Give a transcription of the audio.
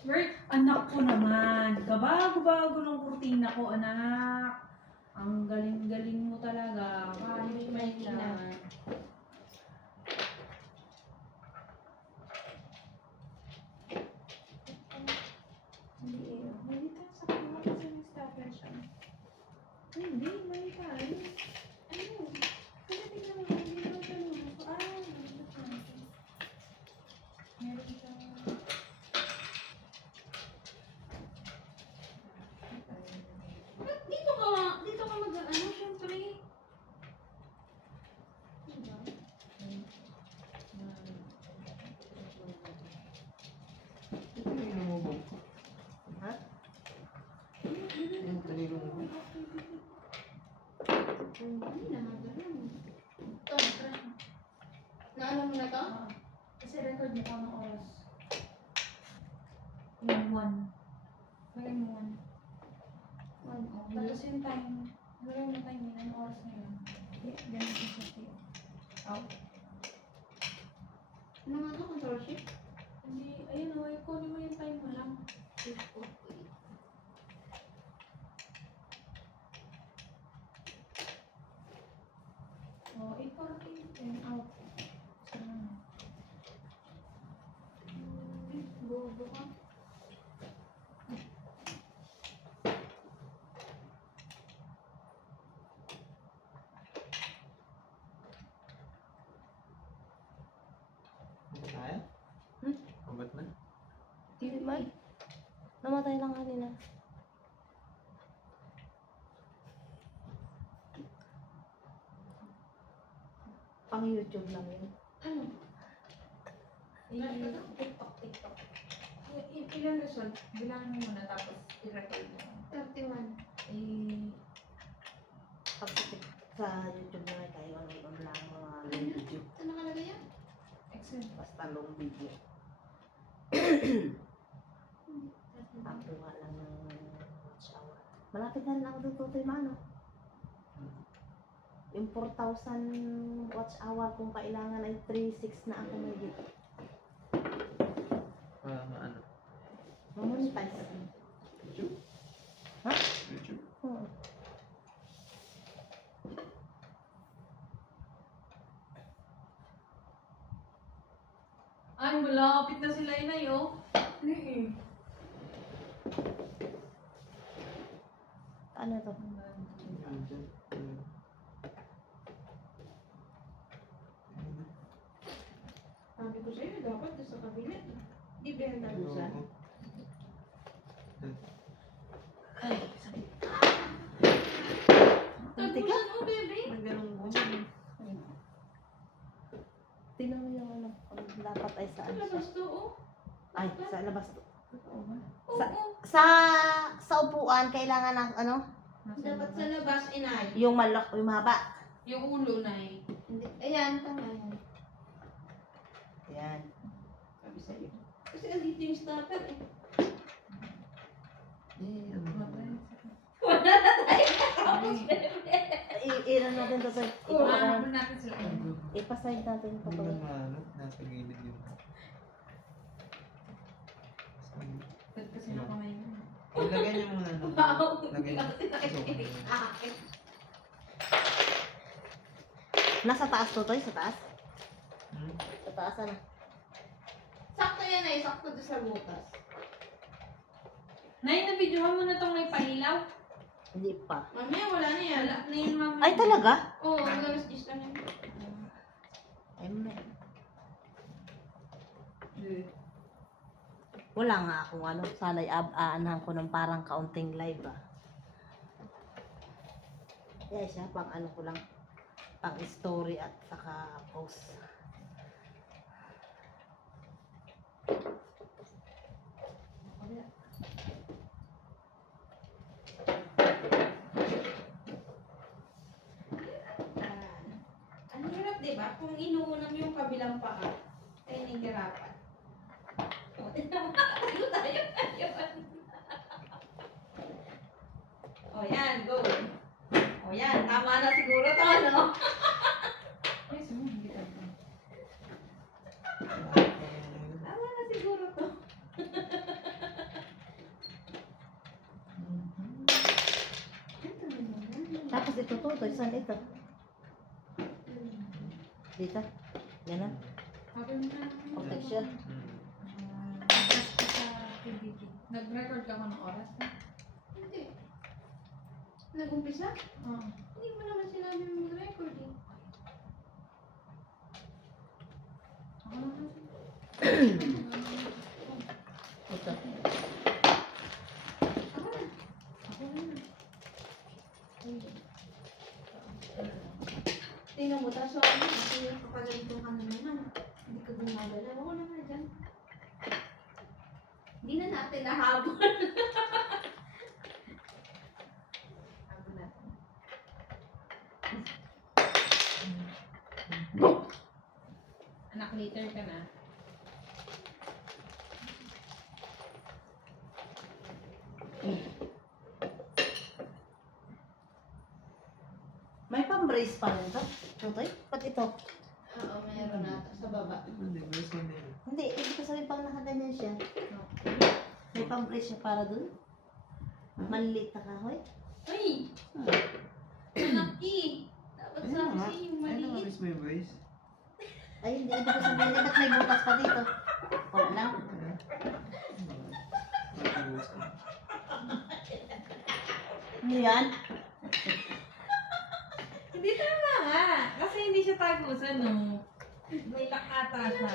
Right? Anak ko naman. Kabago-bago ng kurtina ko, anak. Ang galing-galing mo talaga. Kahit may lang. Hindi eh. Hindi tayo sa kamay kasi may stopper siya. Hindi, may tayo. Ano? Kasi tingnan mo, hindi ko siya nung. Meron siya. Meron siya. Dito ka mag-ano, syempre. Diba? Ito yung lumubog. Ha? Yung tuloy lumubog. Ay, namagalan. Ito, crush mo. Naano mo na to? Kasi record mo anong oras. Yung 1. Lagay mo 1. Tapos yung time. Lagay mo time yun. Anong oras na yun? Ganun yung safety. Out. Ano nga to? Control shift? Hindi, ayun o. Kunin mo yung time mo lang. Shift 48. O, 8:40. Then out. Bobo ka. Ay? Hmm? Kabat na? Hindi man. Namatay lang kanina. Pang YouTube lang yun. Ano? TikTok. Ilan result? Bilangin mo muna tapos i-record mo. 31. Pag sa YouTube na tayo, ano lang mga long video. Ito nakalagay yan? Excellent. Basta long video. Pakuha lang ng watch hour. Malapit na rin ako doon, Tutoy Mano. Yung 4,000 watch hour kung kailangan ay 3,600 na ako may dito. Ano? Mamonetize. YouTube? Ha? YouTube? Oo. Ay, malapit na sila inay, oh. Ano to? Andyan. Sabi ko sa'yo, dapat sa kabinet. Di benta busan. Oo. Ay, sakit. Tagpusan mo, bebe. May ganun mo. Tingnan mo yung ano, kung dapat ay saan Ano siya. labas to, oh? Ay, sa labas to. Oo. Sa upuan, kailangan ng ano, Dapat sa labas, inay. yung malak, yung mahaba. Yung ulo, nay. Hindi. Ayan, tama yan. Yan. Sabi sa'yo. Kasi andito yung stopper eh. Ilan natin to sa Ano natin sila? ipaside natin pa to. Nasa gilid yun. Kasi na kamay mo. Lagyan niyo muna ng... Wow! Lagyan niyo. Nasa taas to, Toy? Sa taas? Hmm? Sa taas, ano? Sakto yan eh. Sakto doon sa butas. Nay, na-videohan mo na itong may pailaw? Hindi pa. Mamaya wala na yan. Wala na yun, mami. Ay, talaga? Oo, hanggang alas 10 lang yan. Ay, may. Wala nga akong ano. Sana'y aanhan ko ng parang kaunting live, ah. Kaya siya, pang ano ko lang. Pang story at saka post. Ang hirap, di ba? Kung inuunang yung kabilang paa, ay nahihirapan. Tayo tayo ngayon. O yan, go. O yan, tama na siguro to, ano? Yes, hindi ka. Tama na siguro to. Tapos ito, Tutoy, saan ito? Dito? Ganun? Sabi mo na. Protection. Sa PBB. Nag-record ka mo ng oras na? Hindi. Nag-umpisa? Oo. Hindi mo naman sinabi mag-record eh. Ako lang kasi. Ito. Ako na. Ako na. Tingnan mo, tapos ako na. Kasi kapag ganito ka naman, hindi ka gumagalaw. Ako na nga dyan. Hindi na natin nahabol. Ako natin. Anak, later ka na. May pang-brace pa rin to. Tutoy, ba't ito? Oo, meron na sa baba. Hindi, brace mo din. Hindi, ibig ko sabihin pang nakaganyan siya. May pang-brace siya para dun. Maliliit na kahoy. Ay! Malaki! Dapat Ayun sabi nga. siya yung Ayun nga, maliit. miss mo yung brace. Ay, hindi. Ibig ko sabihin, ba't may butas pa dito? Wala lang. Matabukas ka. Ano yan? Hindi tama nga. Kasi hindi siya tagusan, no? May lakata siya.